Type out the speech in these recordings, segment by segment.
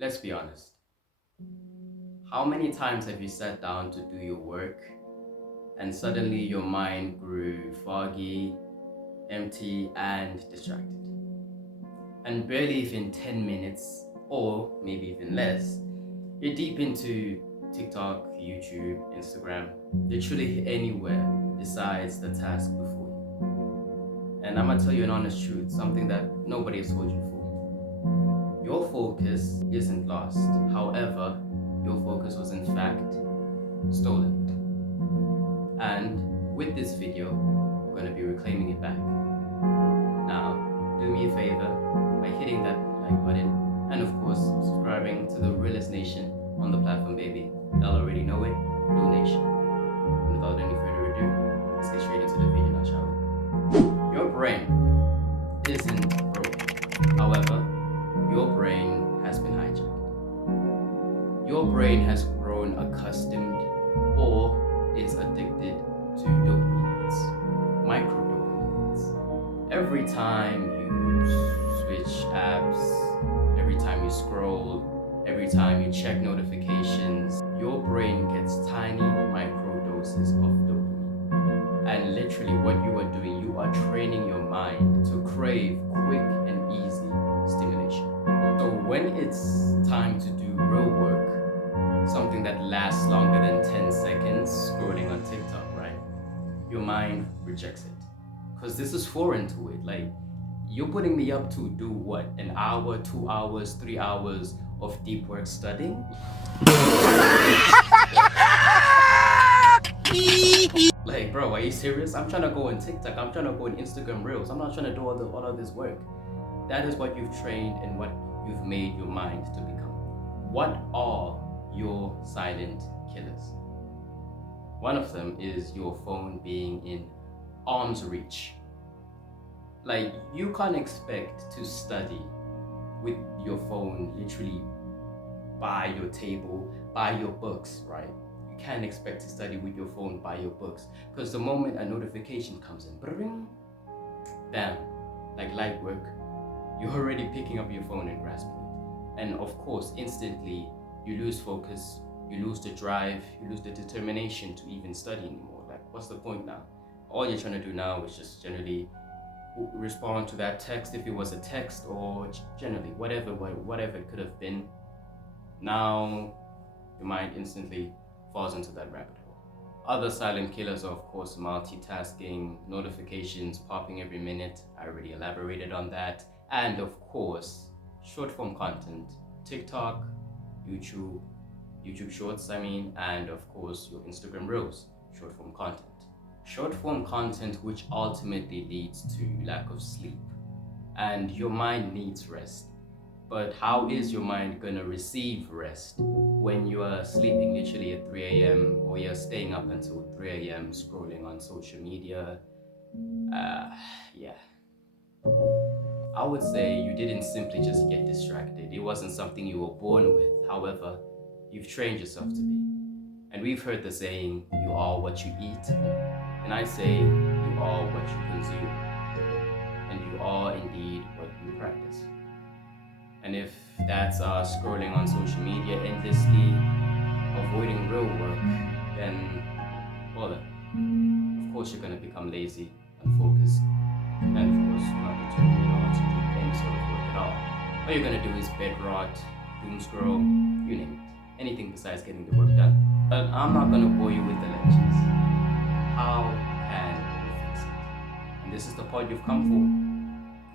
Let's be honest. How many times have you sat down to do your work and suddenly your mind grew foggy, empty, and distracted? And barely even 10 minutes, or maybe even less, you're deep into TikTok, YouTube, Instagram, literally anywhere besides the task before you. And I'm gonna tell you an honest truth, something that nobody has told you before. Your focus isn't lost. However, your focus was in fact stolen. And with this video, we're going to be reclaiming it back. Now, do me a favor by hitting that like button and of course subscribing to the realest nation on the platform, baby. Y'all already know it, Real Nation. And without any further ado, let's get straight into the video now, shall we? Your brain isn't broken. However, your brain has been hijacked. Your brain has grown accustomed or is addicted to dopamine, microdopamines. Every time you switch apps, every time you scroll, every time you check notifications, your brain gets tiny micro doses of dopamine. And literally what you are doing, you are training your mind to crave quick and easy stimulation. So when it's time to do real work, something that lasts longer than 10 seconds, scrolling on TikTok, right? Your mind rejects it. Because this is foreign to it. Like, you're putting me up to do what? An hour, 2 hours, 3 hours of deep work studying? Like, bro, are you serious? I'm trying to go on TikTok. I'm trying to go on Instagram Reels. I'm not trying to do all of this work. That is what you've trained and what you've made your mind to become. What are your silent killers? One of them is your phone being in arm's reach. Like, you can't expect to study with your phone literally by your table, by your books, right? You can't expect to study with your phone by your books, because the moment a notification comes in, bam, like light work, you're already picking up your phone and grasping it. And of course, instantly, you lose focus, you lose the drive, you lose the determination to even study anymore. Like, what's the point now? All you're trying to do now is just generally respond to that text, if it was a text, or generally whatever it could have been. Now, your mind instantly falls into that rabbit hole. Other silent killers are, of course, multitasking, notifications popping every minute. I already elaborated on that. And of course, short form content, TikTok, YouTube Shorts, and of course your Instagram Reels, short form content. Short form content which ultimately leads to lack of sleep. And your mind needs rest. But how is your mind gonna receive rest when you are sleeping literally at 3 a.m. or you're staying up until 3 a.m. scrolling on social media? Yeah. I would say you didn't simply just get distracted. It wasn't something you were born with. However, you've trained yourself to be. And we've heard the saying, you are what you eat. And I say, you are what you consume. And you are indeed what you practice. And if that's scrolling on social media endlessly, avoiding real work, then, well, of course you're going to become lazy, unfocused, and of course not determined enough to do any sort of work at all. All you're going to do is bed rot, doom scroll, you name it. Anything besides getting the work done. But I'm not going to bore you with the lectures. How can you fix it? And this is the part you've come for.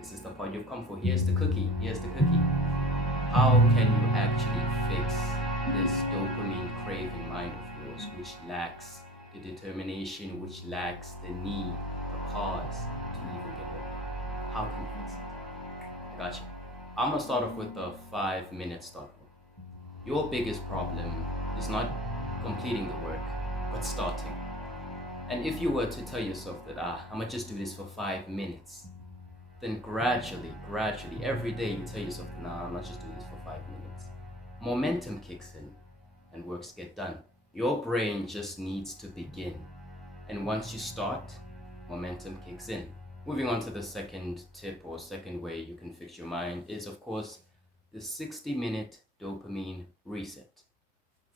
This is the part you've come for. Here's the cookie. Here's the cookie. How can you actually fix this dopamine craving mind of yours, which lacks the determination, which lacks the need, the cause to even get work done? How can you fix it? I got you. I'm going to start off with the 5-minute start rule. Your biggest problem is not completing the work, but starting. And if you were to tell yourself that, I'm gonna just do this for 5 minutes, then gradually, every day you tell yourself, nah, I'm not just doing this for 5 minutes. Momentum kicks in and works get done. Your brain just needs to begin. And once you start, momentum kicks in. Moving on to the second tip or second way you can fix your mind is, of course, the 60-minute dopamine reset.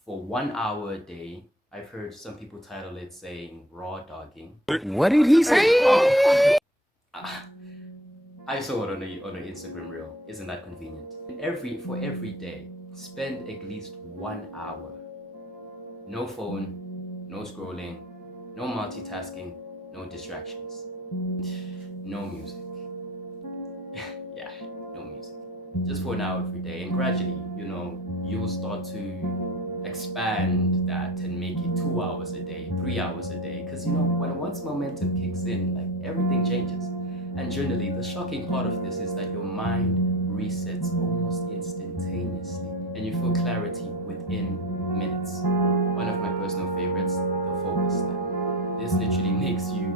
For 1 hour a day, I've heard some people title it saying raw dogging. What did he say? I saw it on an Instagram reel. Isn't that convenient? For every day, spend at least 1 hour. No phone, no scrolling, no multitasking, no distractions, no music. Yeah, no music. Just for an hour every day, and gradually, you will start to expand that and make it 2 hours a day, 3 hours a day. Because once momentum kicks in, like everything changes. And generally, the shocking part of this is that your mind resets almost instantaneously, and you feel clarity within minutes. One of my personal favorites, the focus snap. This literally makes you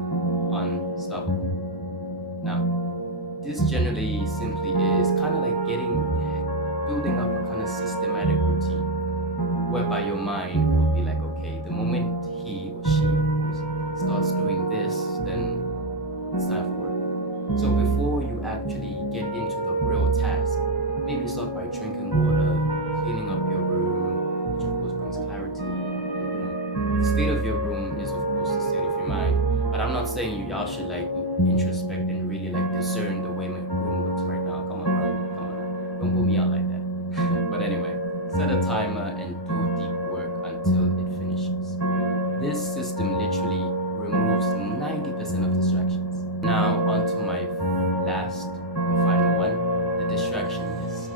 unstoppable. Now, this generally simply is kind of like building up a kind of systematic routine whereby your mind will be like, okay, the moment he or she, of course, starts doing this, then it's time for work. So before you actually get into the real task, maybe start by drinking water, cleaning up your room, which of course brings clarity. The state of your room is of course the state of your mind. But I'm not saying y'all should like introspect and really like discern the way my room looks right now. Come on, bro. Come on. Don't put me out like that. But anyway, set a timer and do deep work until it finishes. This system literally removes 90% of distractions. Now onto my last and final one, the distraction list.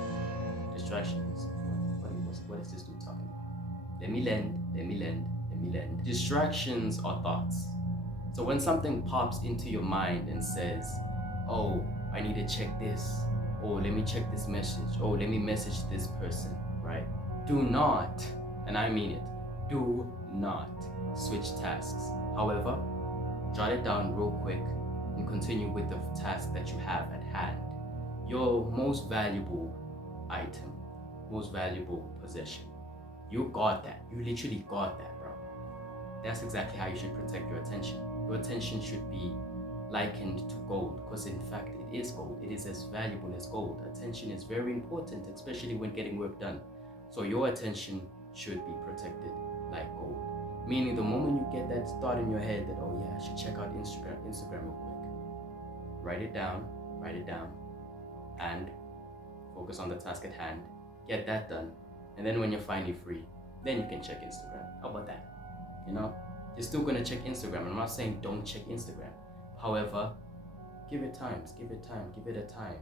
What is this dude talking about? Let me lend. Distractions are thoughts. So when something pops into your mind and says, oh, I need to check this, oh, let me check this message, oh, let me message this person, right? Do not, and I mean it, do not switch tasks. However, jot it down real quick and continue with the task that you have at hand. Your most valuable item, most valuable possession. You got that. You literally got that, bro. That's exactly how you should protect your attention. Your attention should be likened to gold, because in fact it is gold. It is as valuable as gold. Attention is very important, especially when getting work done. So your attention should be protected like gold. Meaning the moment you get that thought in your head that, oh yeah, I should check out Instagram real quick. Write it down, and focus on the task at hand. Get that done. And then when you're finally free, then you can check Instagram. How about that? You're still gonna check Instagram. I'm not saying don't check Instagram. However, give it time, give it a time.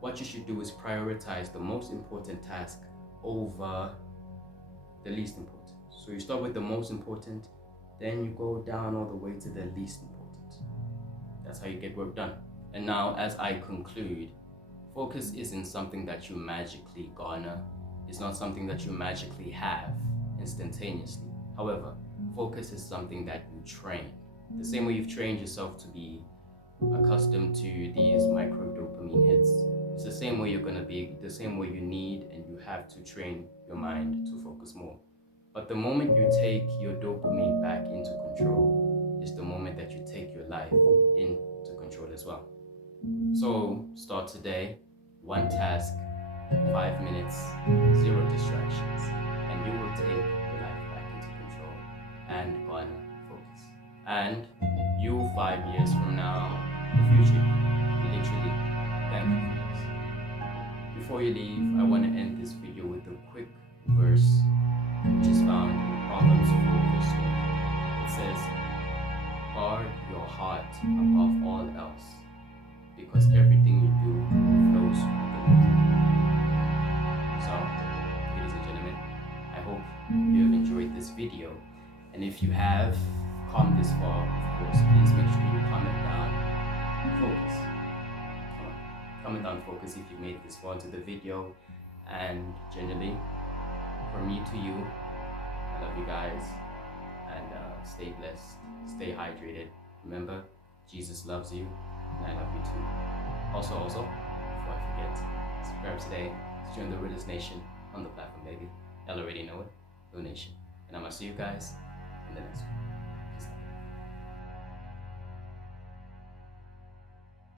What you should do is prioritize the most important task over the least important. So you start with the most important, then you go down all the way to the least important. That's how you get work done. And now, as I conclude, focus isn't something that you magically garner. It's not something that you magically have instantaneously. However, focus is something that you train. The same way you've trained yourself to be accustomed to these micro dopamine hits, it's the same way you're going to be, the same way you need and you have to train your mind to focus more. But the moment you take your dopamine back into control is the moment that you take your life into control as well. So start today, one task, 5 minutes, 0 distractions, and you will take your life back into control and garner focus. And you, 5 years from now, the future, literally, thank you for this. Before you leave, I want to end this video with a quick verse which is found in Proverbs 4 verse 1. It says, guard your heart above all else, because everything you do flows from it. So, ladies and gentlemen, I hope you have enjoyed this video. And if you have come this far, of course, please make sure you comment down focus. Comment down focus if you made it this far into the video. And generally, from me to you, I love you guys. And stay blessed, stay hydrated. Remember, Jesus loves you, and I love you too. Also, before I forget, subscribe today to join the Realist Nation on the platform, baby. Y'all already know it, Real Nation. And I'm gonna see you guys in the next one.